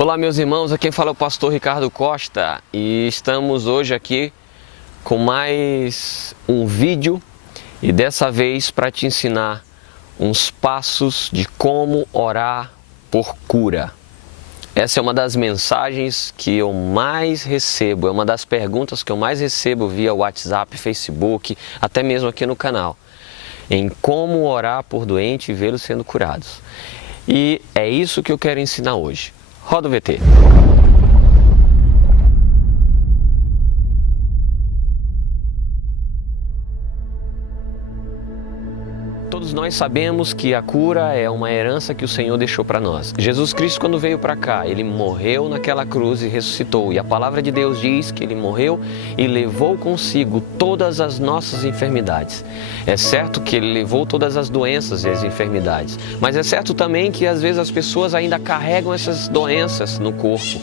Olá meus irmãos, aqui quem fala é o pastor Ricardo Costa e estamos hoje aqui com mais um vídeo e dessa vez para te ensinar uns passos de como orar por cura. Essa é uma das mensagens que eu mais recebo, é uma das perguntas que eu mais recebo via WhatsApp, Facebook, até mesmo aqui no canal, em como orar por doente e vê-los sendo curados. E é isso que eu quero ensinar hoje. Roda o VT. Todos nós sabemos que a cura é uma herança que o Senhor deixou para nós. Jesus Cristo, quando veio para cá, Ele morreu naquela cruz e ressuscitou. E a palavra de Deus diz que Ele morreu e levou consigo todas as nossas enfermidades. É certo que Ele levou todas as doenças e as enfermidades, mas é certo também que às vezes as pessoas ainda carregam essas doenças no corpo.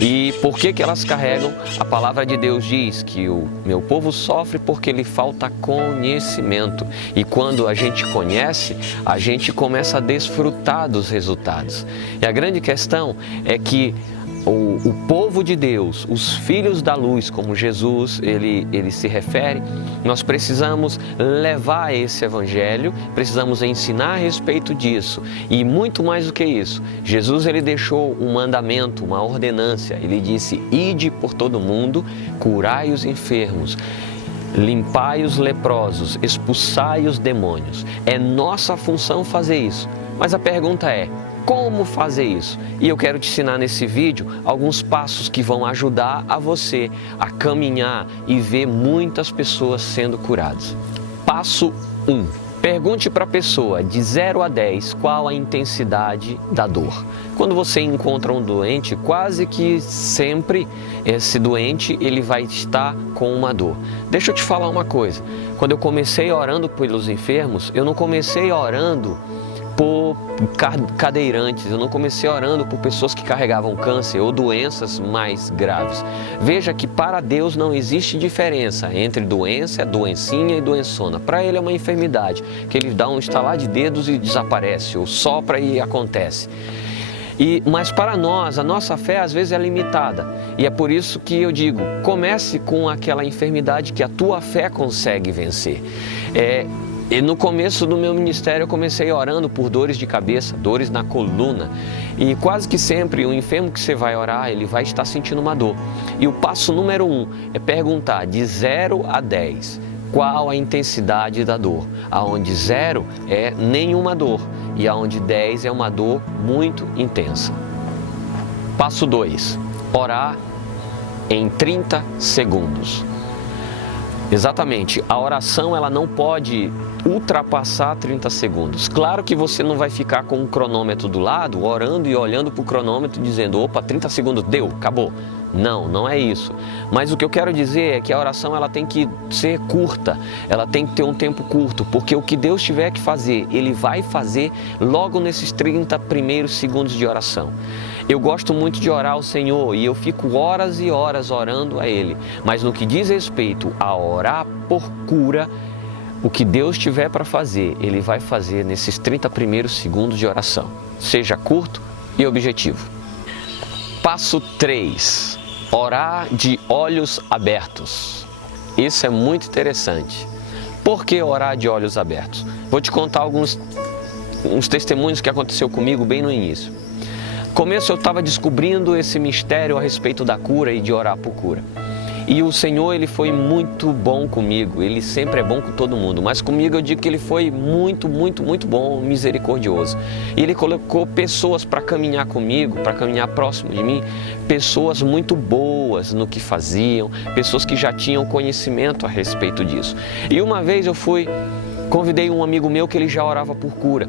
E por que elas carregam? A palavra de Deus diz que o meu povo sofre porque lhe falta conhecimento. E quando a gente conhece, a gente começa a desfrutar dos resultados. E a grande questão é que o povo de Deus, os filhos da luz, como Jesus ele se refere, nós precisamos levar esse evangelho, precisamos ensinar a respeito disso. E muito mais do que isso, Jesus ele deixou um mandamento, uma ordenância. Ele disse: ide por todo mundo, curai os enfermos, limpai os leprosos, expulsai os demônios. É nossa função fazer isso. Mas a pergunta é: como fazer isso? E eu quero te ensinar nesse vídeo alguns passos que vão ajudar a você a caminhar e ver muitas pessoas sendo curadas. Passo 1. Pergunte para a pessoa de 0 a 10 qual a intensidade da dor. Quando você encontra um doente, quase que sempre esse doente ele vai estar com uma dor. Deixa eu te falar uma coisa. Quando eu comecei orando pelos enfermos, eu não comecei orando por cadeirantes, eu não comecei orando por pessoas que carregavam câncer ou doenças mais graves. Veja que para Deus não existe diferença entre doença, doencinha e doençona. Para Ele é uma enfermidade, que Ele dá um estalar de dedos e desaparece, ou sopra e acontece. Mas para nós, a nossa fé às vezes é limitada. E é por isso que eu digo, comece com aquela enfermidade que a tua fé consegue vencer. E no começo do meu ministério eu comecei orando por dores de cabeça, dores na coluna. E quase que sempre o enfermo que você vai orar, ele vai estar sentindo uma dor. E o passo número 1 é perguntar de 0 a 10 qual a intensidade da dor. Aonde 0 é nenhuma dor e aonde 10 é uma dor muito intensa. Passo 2, orar em 30 segundos. Exatamente, a oração ela não pode ultrapassar 30 segundos. Claro que você não vai ficar com um cronômetro do lado, orando e olhando para o cronômetro dizendo: opa, 30 segundos, deu, acabou. Não, não é isso. Mas o que eu quero dizer é que a oração ela tem que ser curta, ela tem que ter um tempo curto, porque o que Deus tiver que fazer, Ele vai fazer logo nesses 30 primeiros segundos de oração. Eu gosto muito de orar ao Senhor e eu fico horas e horas orando a Ele. Mas no que diz respeito a orar por cura, o que Deus tiver para fazer, Ele vai fazer nesses 30 primeiros segundos de oração. Seja curto e objetivo. Passo 3. Orar de olhos abertos. Isso é muito interessante. Por que orar de olhos abertos? Vou te contar uns testemunhos que aconteceu comigo bem no início. No começo eu estava descobrindo esse mistério a respeito da cura e de orar por cura. E o Senhor, Ele foi muito bom comigo. Ele sempre é bom com todo mundo, mas comigo eu digo que Ele foi muito, muito, muito bom, misericordioso. E Ele colocou pessoas para caminhar comigo, para caminhar próximo de mim, pessoas muito boas no que faziam, pessoas que já tinham conhecimento a respeito disso. E uma vez convidei um amigo meu que ele já orava por cura.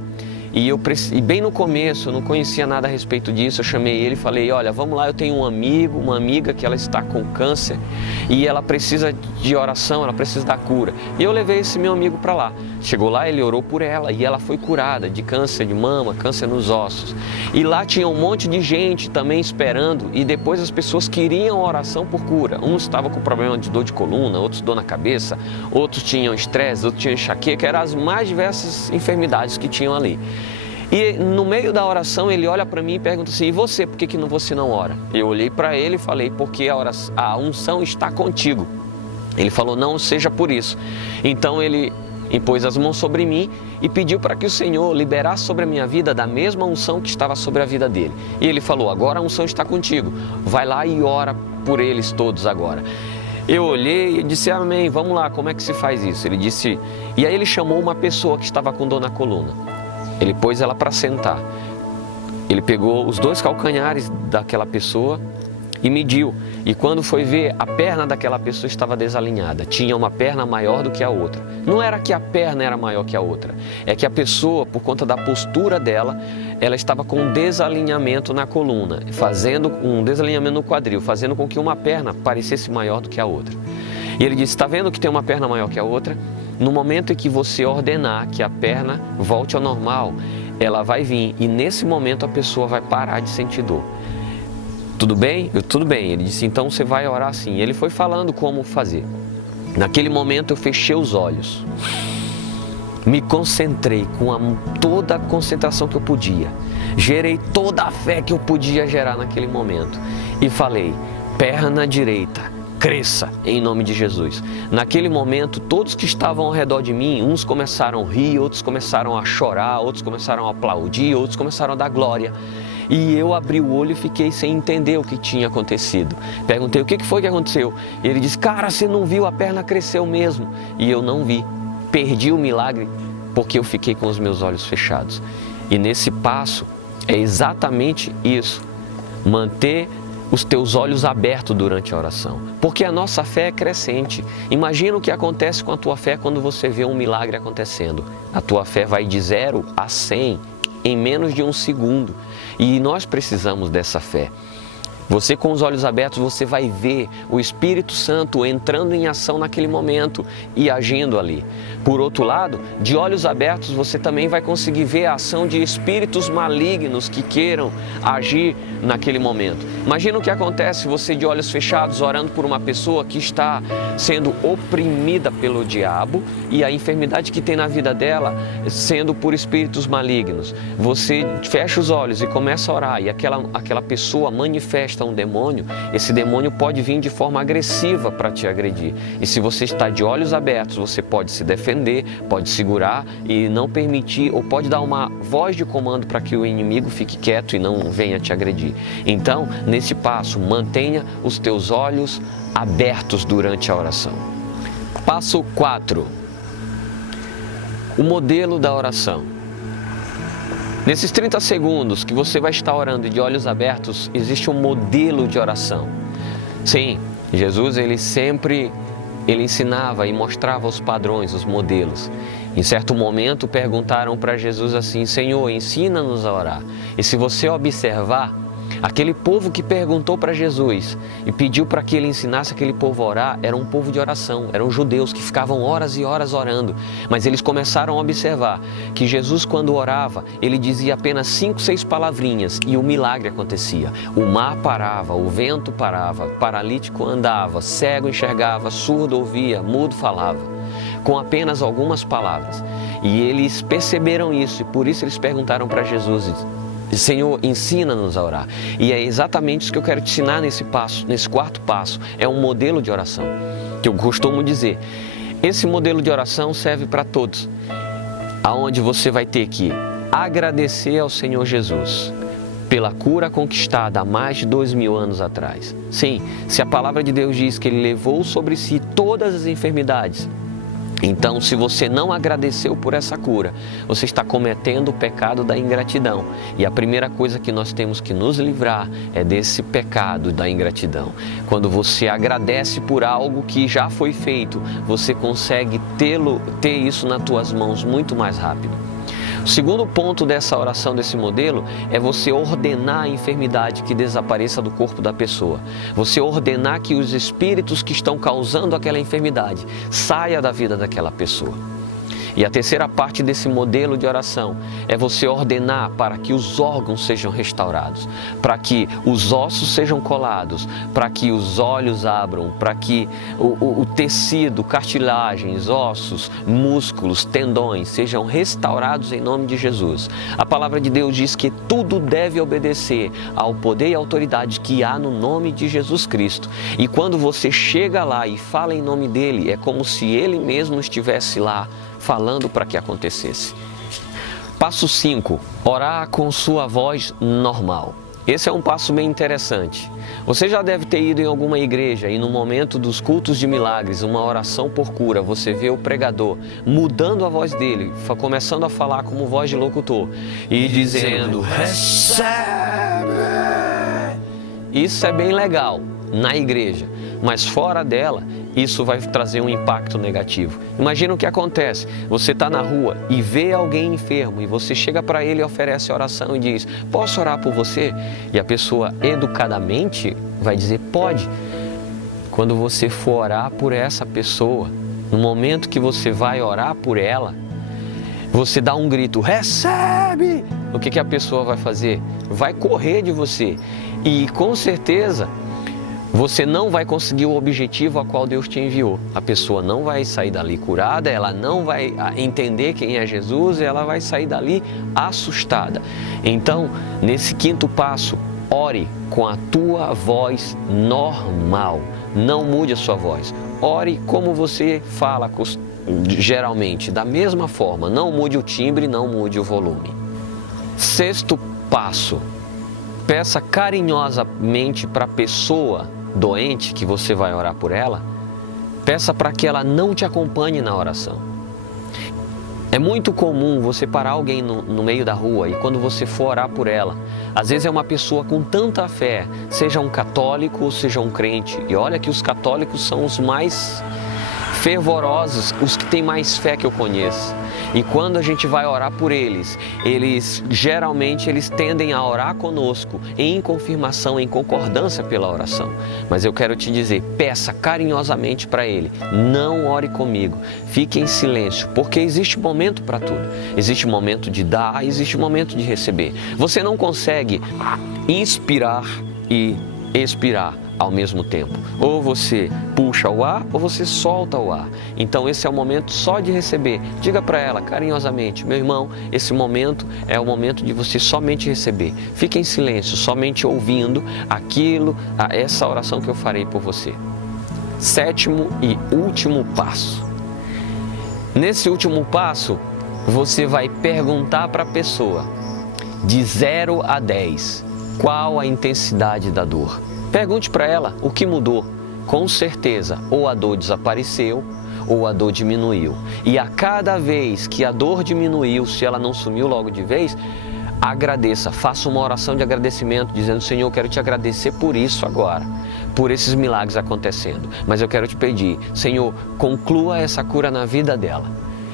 E bem no começo, eu não conhecia nada a respeito disso, eu chamei ele e falei: olha, vamos lá, eu tenho um amigo, uma amiga que ela está com câncer e ela precisa de oração, ela precisa da cura. E eu levei esse meu amigo para lá. Chegou lá, ele orou por ela e ela foi curada de câncer de mama, câncer nos ossos. E lá tinha um monte de gente também esperando e depois as pessoas queriam oração por cura. Uns estavam com problema de dor de coluna, outros dor na cabeça, outros tinham estresse, outros tinham enxaqueca, eram as mais diversas enfermidades que tinham ali. E no meio da oração ele olha para mim e pergunta assim: e você, por que você não ora? Eu olhei para ele e falei: porque a unção está contigo. Ele falou: não seja por isso. Então ele impôs as mãos sobre mim e pediu para que o Senhor liberasse sobre a minha vida da mesma unção que estava sobre a vida dele. E ele falou: agora a unção está contigo, vai lá e ora por eles todos agora. Eu olhei e disse: amém, vamos lá, como é que se faz isso? Ele disse, e aí ele chamou uma pessoa que estava com dor na coluna. Ele pôs ela para sentar. Ele pegou os 2 calcanhares daquela pessoa e mediu. E quando foi ver, a perna daquela pessoa estava desalinhada. Tinha uma perna maior do que a outra. Não era que a perna era maior que a outra. É que a pessoa, por conta da postura dela, ela estava com um desalinhamento na coluna, fazendo um desalinhamento no quadril, fazendo com que uma perna parecesse maior do que a outra. E ele disse: está vendo que tem uma perna maior que a outra? No momento em que você ordenar que a perna volte ao normal, ela vai vir e nesse momento a pessoa vai parar de sentir dor. Tudo bem? Tudo bem. Ele disse: então você vai orar assim. Ele foi falando como fazer. Naquele momento eu fechei os olhos, me concentrei com toda a concentração que eu podia, gerei toda a fé que eu podia gerar naquele momento e falei: perna direita, cresça em nome de Jesus. Naquele momento, todos que estavam ao redor de mim, uns começaram a rir, outros começaram a chorar, outros começaram a aplaudir, outros começaram a dar glória. E eu abri o olho e fiquei sem entender o que tinha acontecido. Perguntei: o que foi que aconteceu? E ele disse: cara, você não viu? A perna cresceu mesmo. E eu não vi. Perdi o milagre porque eu fiquei com os meus olhos fechados. E nesse passo é exatamente isso. Manter os teus olhos abertos durante a oração, porque a nossa fé é crescente. Imagina o que acontece com a tua fé quando você vê um milagre acontecendo. A tua fé vai de 0 a 100 em menos de 1 segundo, e nós precisamos dessa fé. Você com os olhos abertos, você vai ver o Espírito Santo entrando em ação naquele momento e agindo ali. Por outro lado, de olhos abertos, você também vai conseguir ver a ação de espíritos malignos que queiram agir naquele momento. Imagina o que acontece você de olhos fechados orando por uma pessoa que está sendo oprimida pelo diabo e a enfermidade que tem na vida dela sendo por espíritos malignos. Você fecha os olhos e começa a orar e aquela pessoa manifesta um demônio. Esse demônio pode vir de forma agressiva para te agredir. E se você está de olhos abertos, você pode se defender, pode segurar e não permitir, ou pode dar uma voz de comando para que o inimigo fique quieto e não venha te agredir. Então, nesse passo, mantenha os teus olhos abertos durante a oração. Passo 4. O modelo da oração. Nesses 30 segundos que você vai estar orando de olhos abertos, existe um modelo de oração. Sim, Jesus ele ensinava e mostrava os padrões, os modelos. Em certo momento perguntaram para Jesus assim: Senhor, ensina-nos a orar. E se você observar, aquele povo que perguntou para Jesus e pediu para que ele ensinasse aquele povo a orar, era um povo de oração, eram judeus que ficavam horas e horas orando. Mas eles começaram a observar que Jesus, quando orava, ele dizia apenas 5, 6 palavrinhas e o milagre acontecia. O mar parava, o vento parava, paralítico andava, cego enxergava, surdo ouvia, mudo falava, com apenas algumas palavras. E eles perceberam isso e por isso eles perguntaram para Jesus: Senhor, ensina-nos a orar. E é exatamente isso que eu quero te ensinar nesse passo, nesse 4º passo. É um modelo de oração, que eu costumo dizer. Esse modelo de oração serve para todos, aonde você vai ter que agradecer ao Senhor Jesus pela cura conquistada há mais de 2000 anos atrás. Sim, se a palavra de Deus diz que Ele levou sobre si todas as enfermidades, então, se você não agradeceu por essa cura, você está cometendo o pecado da ingratidão. E a primeira coisa que nós temos que nos livrar é desse pecado da ingratidão. Quando você agradece por algo que já foi feito, você consegue ter isso nas tuas mãos muito mais rápido. O segundo ponto dessa oração, desse modelo, é você ordenar a enfermidade que desapareça do corpo da pessoa. Você ordenar que os espíritos que estão causando aquela enfermidade saia da vida daquela pessoa. E a terceira parte desse modelo de oração é você ordenar para que os órgãos sejam restaurados, para que os ossos sejam colados, para que os olhos abram, para que o tecido, cartilagens, ossos, músculos, tendões sejam restaurados em nome de Jesus. A palavra de Deus diz que tudo deve obedecer ao poder e autoridade que há no nome de Jesus Cristo. E quando você chega lá e fala em nome dele, é como se ele mesmo estivesse lá falando para que acontecesse. Passo 5. Orar com sua voz normal. Esse é um passo bem interessante. Você já deve ter ido em alguma igreja e no momento dos cultos de milagres, uma oração por cura, você vê o pregador mudando a voz dele, começando a falar como voz de locutor e dizendo: recebe! Isso é bem legal na igreja, mas fora dela, isso vai trazer um impacto negativo. Imagina o que acontece, você está na rua e vê alguém enfermo e você chega para ele e oferece oração e diz: posso orar por você? E a pessoa educadamente vai dizer: pode. Quando você for orar por essa pessoa, no momento que você vai orar por ela, você dá um grito: recebe! O que a pessoa vai fazer? Vai correr de você e com certeza você não vai conseguir o objetivo a qual Deus te enviou. A pessoa não vai sair dali curada, ela não vai entender quem é Jesus, ela vai sair dali assustada. Então, nesse quinto passo, ore com a tua voz normal. Não mude a sua voz. Ore como você fala geralmente, da mesma forma. Não mude o timbre, não mude o volume. Sexto passo, peça carinhosamente para a pessoa doente que você vai orar por ela, peça para que ela não te acompanhe na oração. É muito comum você parar alguém no meio da rua e quando você for orar por ela, às vezes é uma pessoa com tanta fé, seja um católico ou seja um crente, e olha que os católicos são os mais fervorosos, os que têm mais fé que eu conheço. E quando a gente vai orar por eles, geralmente tendem a orar conosco em confirmação, em concordância pela oração. Mas eu quero te dizer, peça carinhosamente para ele, não ore comigo, fique em silêncio, porque existe momento para tudo. Existe momento de dar, existe momento de receber. Você não consegue inspirar e expirar ao mesmo tempo. Ou você puxa o ar ou você solta o ar. Então esse é o momento só de receber. Diga para ela carinhosamente: meu irmão, esse momento é o momento de você somente receber. Fique em silêncio, somente ouvindo essa oração que eu farei por você. Sétimo e último passo. Nesse último passo, você vai perguntar para a pessoa, de 0 a 10, qual a intensidade da dor. Pergunte para ela o que mudou. Com certeza, ou a dor desapareceu, ou a dor diminuiu. E a cada vez que a dor diminuiu, se ela não sumiu logo de vez, agradeça, faça uma oração de agradecimento, dizendo: Senhor, eu quero te agradecer por isso agora, por esses milagres acontecendo. Mas eu quero te pedir, Senhor, conclua essa cura na vida dela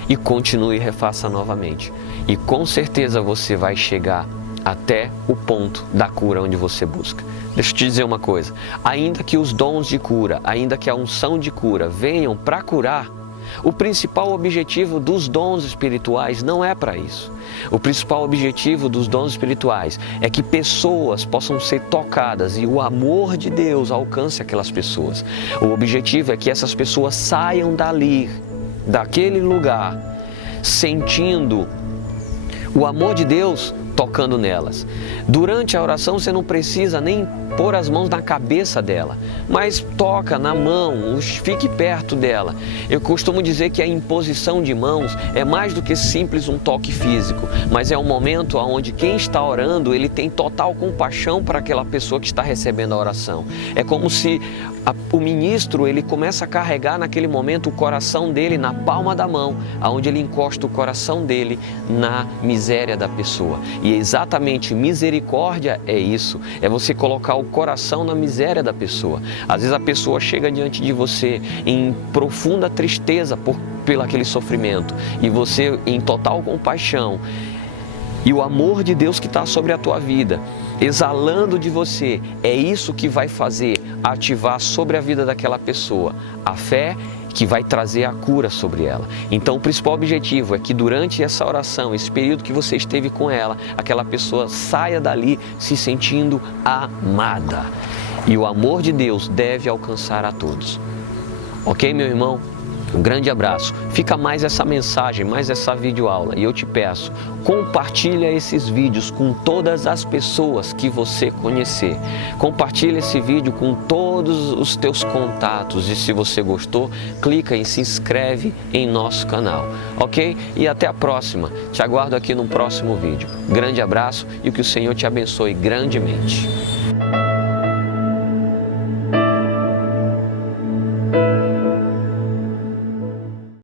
e continue e refaça novamente. E com certeza você vai chegar até o ponto da cura onde você busca. Deixa eu te dizer uma coisa, ainda que os dons de cura, ainda que a unção de cura venham para curar, o principal objetivo dos dons espirituais não é para isso. O principal objetivo dos dons espirituais é que pessoas possam ser tocadas e o amor de Deus alcance aquelas pessoas. O objetivo é que essas pessoas saiam dali, daquele lugar, sentindo o amor de Deus tocando nelas. Durante a oração você não precisa nem pôr as mãos na cabeça dela, mas toca na mão, fique perto dela. Eu costumo dizer que a imposição de mãos é mais do que simples um toque físico, mas é um momento onde quem está orando, ele tem total compaixão para aquela pessoa que está recebendo a oração. É como se o ministro, ele começa a carregar naquele momento o coração dele na palma da mão, aonde ele encosta o coração dele na miséria da pessoa. E exatamente misericórdia é isso, é você colocar o coração na miséria da pessoa. Às vezes a pessoa chega diante de você em profunda tristeza pelo aquele sofrimento, e você em total compaixão, e o amor de Deus que está sobre a tua vida, exalando de você, é isso que vai fazer ativar sobre a vida daquela pessoa a fé que vai trazer a cura sobre ela. Então o principal objetivo é que durante essa oração, esse período que você esteve com ela, aquela pessoa saia dali se sentindo amada. E o amor de Deus deve alcançar a todos. Ok, meu irmão? Um grande abraço. Fica mais essa mensagem, mais essa videoaula. E eu te peço, compartilha esses vídeos com todas as pessoas que você conhecer. Compartilha esse vídeo com todos os teus contatos. E se você gostou, clica em se inscreve em nosso canal. Ok? E até a próxima. Te aguardo aqui no próximo vídeo. Grande abraço e que o Senhor te abençoe grandemente.